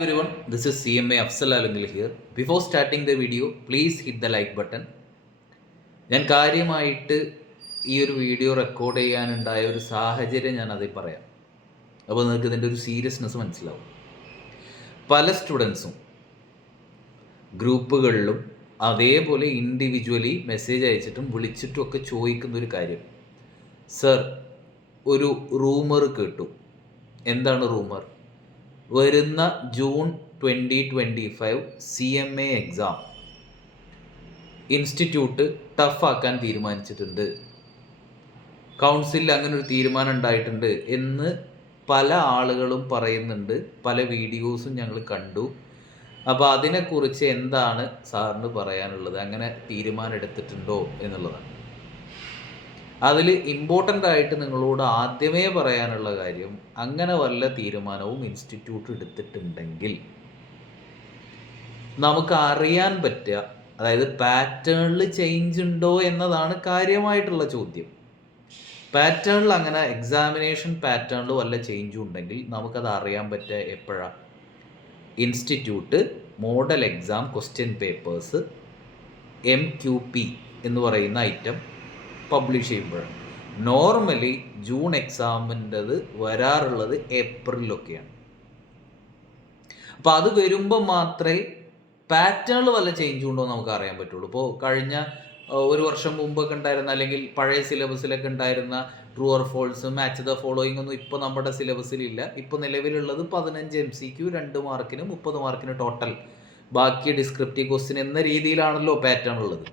Everyone, this is CMA Afsal Alungil here. Before starting the video, please hit the like button. ഞാൻ കാര്യമായിട്ട് ഈ ഒരു video record ചെയ്യാനുണ്ടായ ഒരു സാഹചര്യം ഞാൻ അതിൽ പറയാം. അപ്പോൾ നിങ്ങൾക്ക് ഇതിൻ്റെ ഒരു സീരിയസ്നെസ് മനസ്സിലാവും. പല സ്റ്റുഡൻസും ഗ്രൂപ്പുകളിലും അതേപോലെ ഇൻഡിവിജ്വലി മെസ്സേജ് അയച്ചിട്ടും വിളിച്ചിട്ടും ഒക്കെ ചോദിക്കുന്ന ഒരു കാര്യം, സർ ഒരു റൂമർ കേട്ടു. എന്താണ് റൂമർ? വരുന്ന ജൂൺ 2025 CMA എക്സാം ഇൻസ്റ്റിറ്റ്യൂട്ട് ടഫാക്കാൻ തീരുമാനിച്ചിട്ടുണ്ട്, കൗൺസിലിൽ അങ്ങനെ ഒരു തീരുമാനം ഉണ്ടായിട്ടുണ്ട് എന്ന് പല ആളുകളും പറയുന്നുണ്ട്. പല വീഡിയോസും ഞങ്ങൾ കണ്ടു. അപ്പോൾ അതിനെക്കുറിച്ച് എന്താണ് സാറിന് പറയാനുള്ളത്? അങ്ങനെ തീരുമാനം എടുത്തിട്ടുണ്ടോ എന്നുള്ളതാണ്. അതിൽ ഇമ്പോർട്ടൻ്റ് ആയിട്ട് നിങ്ങളോട് ആദ്യമേ പറയാനുള്ള കാര്യം, അങ്ങനെ വല്ല തീരുമാനവും ഇൻസ്റ്റിറ്റ്യൂട്ട് എടുത്തിട്ടുണ്ടെങ്കിൽ നമുക്ക് അറിയാൻ പറ്റുക, അതായത് പാറ്റേണിൽ ചേഞ്ച് ഉണ്ടോ എന്നതാണ് കാര്യമായിട്ടുള്ള ചോദ്യം. പാറ്റേണിൽ അങ്ങനെ എക്സാമിനേഷൻ പാറ്റേണിൽ വല്ല ചേഞ്ചും ഉണ്ടെങ്കിൽ നമുക്കത് അറിയാൻ പറ്റുക എപ്പോഴാണ്? Institute model exam question papers MQP എന്ന് പറയുന്ന ഐറ്റം പബ്ലിഷ് ചെയ്യുമ്പോഴാണ്. നോർമലി ജൂൺ എക്സാമിൻ്റെത് വരാറുള്ളത് ഏപ്രിലൊക്കെയാണ്. അപ്പോൾ അത് വരുമ്പോൾ മാത്രമേ പാറ്റേണിൽ വല്ല ചേഞ്ച് ഉണ്ടോ നമുക്ക് അറിയാൻ പറ്റുള്ളൂ. ഇപ്പോൾ കഴിഞ്ഞ ഒരു വർഷം മുമ്പൊക്കെ ഉണ്ടായിരുന്ന, അല്ലെങ്കിൽ പഴയ സിലബസിലൊക്കെ ഉണ്ടായിരുന്ന true or false, match the following ഒന്നും ഇപ്പോൾ നമ്മുടെ സിലബസിലില്ല. ഇപ്പോൾ നിലവിലുള്ളത് 15 MCQ, 2 മാർക്കിന് 30 മാർക്കിന് ടോട്ടൽ, ബാക്കി ഡിസ്ക്രിപ്റ്റീവ് ക്വസ്റ്റ്യൻ എന്ന രീതിയിലാണല്ലോ പാറ്റേൺ ഉള്ളത്.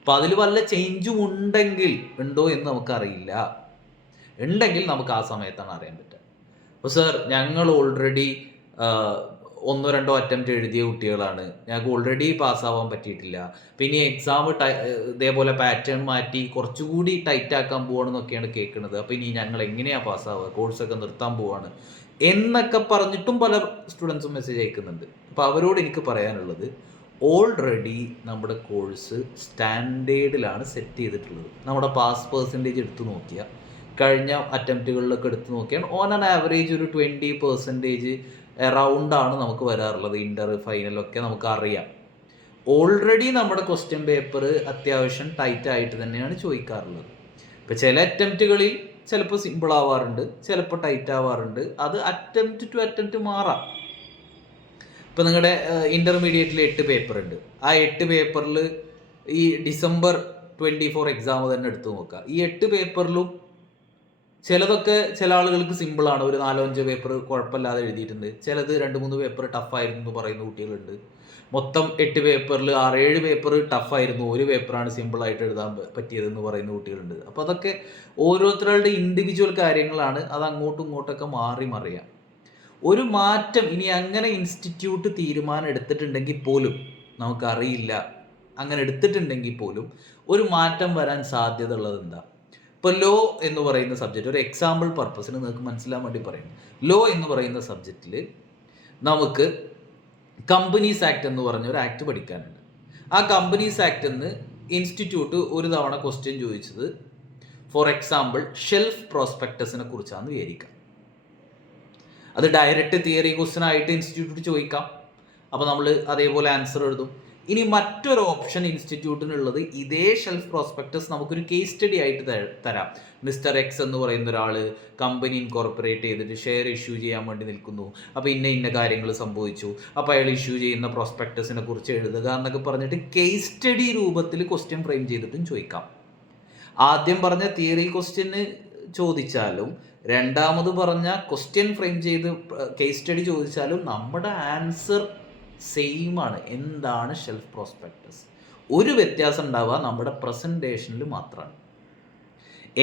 അപ്പോൾ അതിൽ വല്ല ചേഞ്ചും ഉണ്ടോ എന്ന് നമുക്കറിയില്ല. ഉണ്ടെങ്കിൽ നമുക്ക് ആ സമയത്താണ് അറിയാൻ പറ്റുക. അപ്പോൾ സർ, ഞങ്ങൾ ഓൾറെഡി 1-2 അറ്റംപ്റ്റ് എഴുതിയ കുട്ടികളാണ്, ഞങ്ങൾക്ക് ഓൾറെഡി പാസ്സാവാൻ പറ്റിയിട്ടില്ല, പിന്നെ എക്സാം ഇതേപോലെ പാറ്റേൺ മാറ്റി കുറച്ചുകൂടി ടൈറ്റ് ആക്കാൻ പോവാണെന്നൊക്കെയാണ് കേൾക്കുന്നത്. അപ്പോൾ ഇനി ഞങ്ങൾ എങ്ങനെയാണ് പാസ്സാവുക, കോഴ്സൊക്കെ നിർത്താൻ പോവാണ് എന്നൊക്കെ പറഞ്ഞിട്ടും പല സ്റ്റുഡൻസും മെസ്സേജ് അയക്കുന്നുണ്ട്. അപ്പോൾ അവരോട് എനിക്ക് പറയാനുള്ളത്, ഓൾറെഡി നമ്മുടെ കോഴ്സ് സ്റ്റാൻഡേർഡിലാണ് സെറ്റ് ചെയ്തിട്ടുള്ളത്. നമ്മുടെ പാസ് പെർസെൻറ്റേജ് എടുത്തു നോക്കിയാൽ, കഴിഞ്ഞ അറ്റംപ്റ്റുകളിലൊക്കെ എടുത്തു നോക്കിയാൽ ഓൺ ആൻ ആവറേജ് ഒരു 20% അറൗണ്ടാണ് നമുക്ക് വരാറുള്ളത്. ഇൻ്റർ ഫൈനലൊക്കെ നമുക്ക് അറിയാം. ഓൾറെഡി നമ്മുടെ ക്വസ്റ്റ്യൻ പേപ്പർ അത്യാവശ്യം ടൈറ്റ് ആയിട്ട് തന്നെയാണ് ചോദിക്കാറുള്ളത്. ഇപ്പോൾ ചില അറ്റംപ്റ്റുകളിൽ ചിലപ്പോൾ സിമ്പിൾ ആവാറുണ്ട്, ചിലപ്പോൾ ടൈറ്റ് ആവാറുണ്ട്. അത് അറ്റംപ്റ്റ് ടു അറ്റംപ്റ്റ് മാറാം. ഇപ്പോൾ നിങ്ങളുടെ ഇൻ്റർമീഡിയറ്റിൽ 8 പേപ്പർ ഉണ്ട്. ആ 8 പേപ്പറിൽ ഈ December 24 എക്സാം തന്നെ എടുത്തു നോക്കുക. ഈ 8 പേപ്പറിലും ചിലതൊക്കെ ചില ആളുകൾക്ക് സിമ്പിളാണ്, ഒരു 4-5 പേപ്പർ കുഴപ്പമില്ലാതെ എഴുതിയിട്ടുണ്ട്. ചിലത് 2-3 പേപ്പർ ടഫായിരുന്നു എന്ന് പറയുന്ന കുട്ടികളുണ്ട്. മൊത്തം 8 പേപ്പറിൽ 6-7 പേപ്പർ ടഫായിരുന്നു, ഒരു പേപ്പറാണ് സിമ്പിളായിട്ട് എഴുതാൻ പറ്റിയതെന്ന് പറയുന്ന കുട്ടികളുണ്ട്. അപ്പോൾ അതൊക്കെ ഓരോരുത്തരുടെ ഇൻഡിവിജ്വൽ കാര്യങ്ങളാണ്. അത് അങ്ങോട്ടും ഇങ്ങോട്ടൊക്കെ മാറി മറിയാം. ഒരു മാറ്റം ഇനി അങ്ങനെ ഇൻസ്റ്റിറ്റ്യൂട്ട് തീരുമാനം എടുത്തിട്ടുണ്ടെങ്കിൽ പോലും, നമുക്കറിയില്ല, അങ്ങനെ എടുത്തിട്ടുണ്ടെങ്കിൽ പോലും ഒരു മാറ്റം വരാൻ സാധ്യത ഉള്ളത് എന്താ? ഇപ്പോൾ ലോ എന്ന് പറയുന്ന സബ്ജക്റ്റ്, ഒരു എക്സാമ്പിൾ പർപ്പസിന് നിങ്ങൾക്ക് മനസ്സിലാൻ വേണ്ടി പറയുന്നു. ലോ എന്ന് പറയുന്ന സബ്ജക്റ്റിൽ നമുക്ക് കമ്പനീസ് ആക്ട് എന്ന് പറഞ്ഞ ഒരു ആക്ട് പഠിക്കാനുണ്ട്. ആ കമ്പനീസ് ആക്ട് എന്ന് ഇൻസ്റ്റിറ്റ്യൂട്ട് ഒരു തവണ ക്വസ്റ്റ്യൻ ചോദിച്ചത്, ഫോർ എക്സാമ്പിൾ ഷെൽഫ് പ്രോസ്പെക്ടസിനെ കുറിച്ചാണെന്ന് വിചാരിക്കാം. അത് ഡയറക്റ്റ് തിയറി ക്വസ്റ്റ്യൻ ആയിട്ട് ഇൻസ്റ്റിറ്റ്യൂട്ട് ചോദിക്കാം. അപ്പോൾ നമ്മൾ അതേപോലെ ആൻസർ എഴുതും. ഇനി മറ്റൊരു ഓപ്ഷൻ ഇൻസ്റ്റിറ്റ്യൂട്ടിനുള്ളത്, ഇതേ ഷെൽഫ് പ്രോസ്പെക്ടസ് നമുക്കൊരു കേസ് സ്റ്റഡി ആയിട്ട് തരാം. മിസ്റ്റർ എക്സ് എന്ന് പറയുന്ന ഒരാൾ കമ്പനി ഇൻകോർപ്പറേറ്റ് ചെയ്തിട്ട് ഷെയർ ഇഷ്യൂ ചെയ്യാൻ വേണ്ടി നിൽക്കുന്നു. അപ്പോൾ ഇന്ന കാര്യങ്ങൾ സംഭവിച്ചു, അപ്പോൾ അയാൾ ഇഷ്യൂ ചെയ്യുന്ന പ്രോസ്പെക്ടസിനെ കുറിച്ച് എഴുതുക എന്നൊക്കെ പറഞ്ഞിട്ട് കേസ് സ്റ്റഡി രൂപത്തിൽ ക്വസ്റ്റ്യൻ ഫ്രെയിം ചെയ്തിട്ടും ചോദിക്കാം. ആദ്യം പറഞ്ഞ തിയറി ക്വസ്റ്റ്യന് ചോദിച്ചാലും രണ്ടാമത് പറഞ്ഞ ക്വസ്റ്റ്യൻ ഫ്രെയിം ചെയ്ത് കേസ് സ്റ്റഡി ചോദിച്ചാലും നമ്മുടെ ആൻസർ സെയിം ആണ്. എന്താണ് ഷെൽഫ് പ്രോസ്പെക്ടസ്? ഒരു വ്യത്യാസം ഉണ്ടാവുക നമ്മുടെ പ്രസൻറ്റേഷനിൽ മാത്രമാണ്.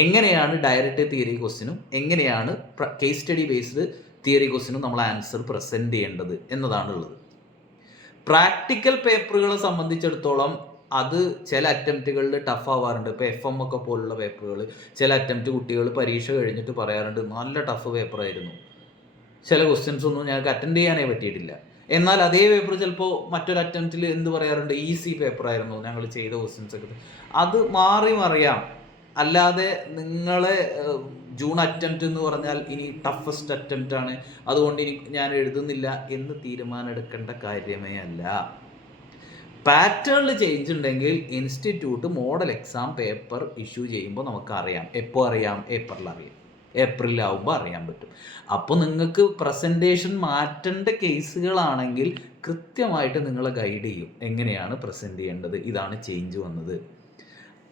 എങ്ങനെയാണ് ഡയറക്റ്റ് തിയറി ക്വസ്റ്റ്യനും എങ്ങനെയാണ് കേസ് സ്റ്റഡി ബേസ്ഡ് തിയറി ക്വസ്റ്റ്യനും നമ്മൾ ആൻസർ പ്രസൻറ്റ് ചെയ്യേണ്ടത് എന്നതാണുള്ളത്. പ്രാക്ടിക്കൽ പേപ്പറുകളെ സംബന്ധിച്ചിടത്തോളം അത് ചില അറ്റംപ്റ്റുകളിൽ ടഫ് ആവാറുണ്ട്. ഇപ്പോൾ FM ഒക്കെ പോലുള്ള പേപ്പറുകൾ ചില അറ്റംപ്റ്റ് കുട്ടികൾ പരീക്ഷ കഴിഞ്ഞിട്ട് പറയാറുണ്ട്, നല്ല ടഫ് പേപ്പറായിരുന്നു, ചില ക്വസ്റ്റ്യൻസ് ഒന്നും ഞങ്ങൾക്ക് അറ്റൻഡ് ചെയ്യാനേ പറ്റിയിട്ടില്ല. എന്നാൽ അതേ പേപ്പർ ചിലപ്പോൾ മറ്റൊരു അറ്റംപ്റ്റിൽ എന്ത് പറയാറുണ്ട്, ഈസി പേപ്പറായിരുന്നു ഞങ്ങൾ ചെയ്ത ക്വസ്റ്റ്യൻസ് ഒക്കെ. അത് മാറി മറിയാം. അല്ലാതെ നിങ്ങളെ ജൂൺ അറ്റംപ്റ്റ് എന്ന് പറഞ്ഞാൽ ഇനി ടഫസ്റ്റ് അറ്റംപ്റ്റ് ആണ്, അതുകൊണ്ട് ഇനി ഞാൻ എഴുതുന്നില്ല എന്ന് തീരുമാനം എടുക്കേണ്ട കാര്യമേ അല്ല. പാറ്റേണിൽ ചേഞ്ച് ഉണ്ടെങ്കിൽ institute model exam paper issue ചെയ്യുമ്പോൾ നമുക്കറിയാം. എപ്പോൾ അറിയാം? ഏപ്രിൽ അറിയാം. ഏപ്രിലാവുമ്പോൾ അറിയാൻ പറ്റും. അപ്പോൾ നിങ്ങൾക്ക് പ്രസൻറ്റേഷൻ മാറ്റേണ്ട കേസുകളാണെങ്കിൽ കൃത്യമായിട്ട് നിങ്ങളെ ഗൈഡ് ചെയ്യും, എങ്ങനെയാണ് പ്രസൻറ്റ് ചെയ്യേണ്ടത്, ഇതാണ് ചേഞ്ച് വന്നത്.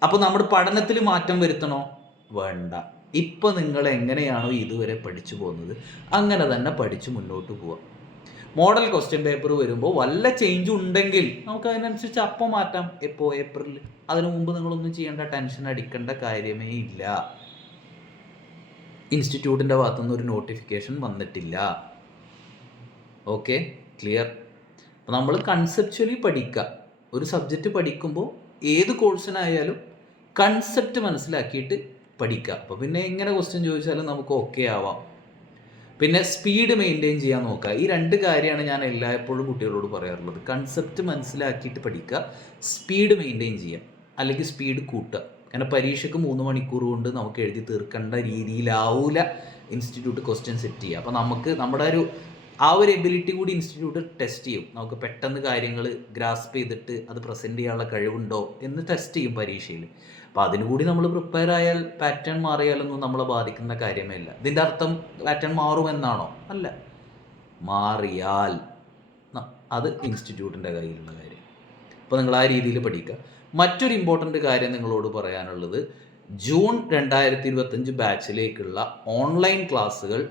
അപ്പോൾ നമ്മുടെ പഠനത്തിൽ മാറ്റം വരുത്തണോ? വേണ്ട. ഇപ്പോൾ നിങ്ങൾ എങ്ങനെയാണോ ഇതുവരെ പഠിച്ചു പോകുന്നത് അങ്ങനെ തന്നെ പഠിച്ച് മുന്നോട്ട് പോവാം. മോഡൽ ക്വസ്റ്റ്യൻ പേപ്പർ വരുമ്പോൾ വല്ല ചേഞ്ച് ഉണ്ടെങ്കിൽ നമുക്ക് അതിനനുസരിച്ച് അപ്പം മാറ്റാം. എപ്പോൾ? ഏപ്രിലിൽ. അതിനു മുമ്പ് നിങ്ങളൊന്നും ചെയ്യേണ്ട, ടെൻഷൻ അടിക്കേണ്ട കാര്യമേ ഇല്ല. ഇൻസ്റ്റിറ്റ്യൂട്ടിൻ്റെ ഭാഗത്തുനിന്ന് ഒരു നോട്ടിഫിക്കേഷൻ വന്നിട്ടില്ല. Okay, clear? അപ്പോൾ നമ്മൾ കൺസെപ്ച്വലി പഠിക്കുക. ഒരു സബ്ജക്റ്റ് പഠിക്കുമ്പോൾ ഏത് കോഴ്സിനായാലും കൺസെപ്റ്റ് മനസ്സിലാക്കിയിട്ട് പഠിക്കുക. അപ്പോൾ പിന്നെ എങ്ങനെ ക്വസ്റ്റ്യൻ ചോദിച്ചാലും നമുക്ക് ഓക്കെ ആവാം. പിന്നെ സ്പീഡ് മെയിൻറ്റെയിൻ ചെയ്യാൻ നോക്കുക. ഈ രണ്ട് കാര്യമാണ് ഞാൻ എല്ലായ്പ്പോഴും കുട്ടികളോട് പറയാറുള്ളത്. കൺസെപ്റ്റ് മനസ്സിലാക്കിയിട്ട് പഠിക്കുക, സ്പീഡ് മെയിൻറ്റെയിൻ ചെയ്യുക, അല്ലെങ്കിൽ സ്പീഡ് കൂട്ടുക. കാരണം പരീക്ഷയ്ക്ക് 3 മണിക്കൂർ കൊണ്ട് നമുക്ക് എഴുതി തീർക്കേണ്ട രീതിയിലാവില്ല ഇൻസ്റ്റിറ്റ്യൂട്ട് ക്വസ്റ്റ്യൻ സെറ്റ് ചെയ്യുക. അപ്പോൾ നമുക്ക് നമ്മുടെ ആ ഒരു എബിലിറ്റി കൂടി ഇൻസ്റ്റിറ്റ്യൂട്ട് ടെസ്റ്റ് ചെയ്യും. നമുക്ക് പെട്ടെന്ന് കാര്യങ്ങൾ ഗ്രാസ്പ് ചെയ്തിട്ട് അത് പ്രസൻറ്റ് ചെയ്യാനുള്ള കഴിവുണ്ടോ എന്ന് ടെസ്റ്റ് ചെയ്യും പരീക്ഷയിൽ. അപ്പോൾ അതിനുകൂടി നമ്മൾ പ്രിപ്പയർ ആയാൽ പാറ്റേൺ മാറിയാലൊന്നും നമ്മളെ ബാധിക്കുന്ന കാര്യമേ ഇല്ല. ഇതിൻ്റെ അർത്ഥം പാറ്റേൺ മാറുമെന്നാണോ? അല്ല. മാറിയാൽ അത് ഇൻസ്റ്റിറ്റ്യൂട്ടിൻ്റെ കയ്യിലുള്ള കാര്യം. അപ്പോൾ നിങ്ങൾ ആ രീതിയിൽ പഠിക്കുക. മറ്റൊരു ഇമ്പോർട്ടൻ്റ് കാര്യം നിങ്ങളോട് പറയാനുള്ളത്, ജൂൺ 2025 ബാച്ചിലേക്കുള്ള ഓൺലൈൻ ക്ലാസ്സുകൾ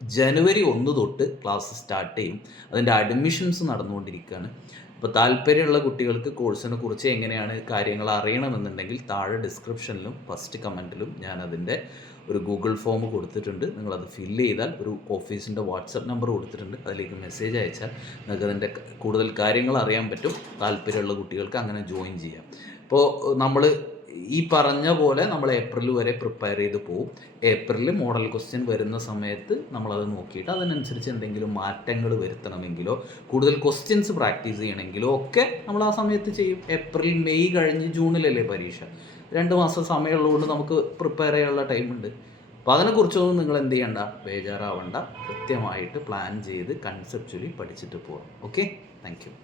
ജനുവരി 1 തൊട്ട് ക്ലാസ് സ്റ്റാർട്ട് ചെയ്യും. അതിൻ്റെ അഡ്മിഷൻസ് നടന്നുകൊണ്ടിരിക്കുകയാണ്. അപ്പോൾ താല്പര്യമുള്ള കുട്ടികൾക്ക് കോഴ്സിനെ കുറിച്ച് എങ്ങനെയാണ് കാര്യങ്ങൾ അറിയണമെന്നുണ്ടെങ്കിൽ താഴെ ഡിസ്ക്രിപ്ഷനിലും ഫസ്റ്റ് കമൻറ്റിലും ഞാൻ അതിൻ്റെ ഒരു ഗൂഗിൾ ഫോം കൊടുത്തിട്ടുണ്ട്. നിങ്ങളത് ഫില്ല് ചെയ്താൽ ഒരു ഓഫീസിൻ്റെ വാട്സപ്പ് നമ്പർ കൊടുത്തിട്ടുണ്ട്, അതിലേക്ക് മെസ്സേജ് അയച്ചാൽ നിങ്ങൾക്ക് അതിൻ്റെ കൂടുതൽ കാര്യങ്ങൾ അറിയാൻ പറ്റും. താല്പര്യമുള്ള കുട്ടികൾക്ക് അങ്ങനെ ജോയിൻ ചെയ്യാം. ഇപ്പോൾ നമ്മൾ ഈ പറഞ്ഞ പോലെ നമ്മൾ ഏപ്രിൽ വരെ പ്രിപ്പയർ ചെയ്ത് പോകും. ഏപ്രിലിൽ മോഡൽ ക്വസ്റ്റ്യൻ വരുന്ന സമയത്ത് നമ്മളത് നോക്കിയിട്ട് അതിനനുസരിച്ച് എന്തെങ്കിലും മാറ്റങ്ങൾ വരുത്തണമെങ്കിലോ കൂടുതൽ ക്വസ്റ്റ്യൻസ് പ്രാക്ടീസ് ചെയ്യണമെങ്കിലോ ഒക്കെ നമ്മൾ ആ സമയത്ത് ചെയ്യും. ഏപ്രിൽ മെയ് കഴിഞ്ഞ് ജൂണിലല്ലേ പരീക്ഷ, 2 മാസം സമയമുള്ളതുകൊണ്ട് നമുക്ക് പ്രിപ്പയർ ചെയ്യാനുള്ള ടൈമുണ്ട്. അപ്പോൾ അതിനെക്കുറിച്ചൊന്നും നിങ്ങൾ എന്ത് ചെയ്യണ്ട, ബേജാറാവണ്ട. കൃത്യമായിട്ട് പ്ലാൻ ചെയ്ത് കൺസെപ്ച്വലി പഠിച്ചിട്ട് പോവാം. Okay, thank you.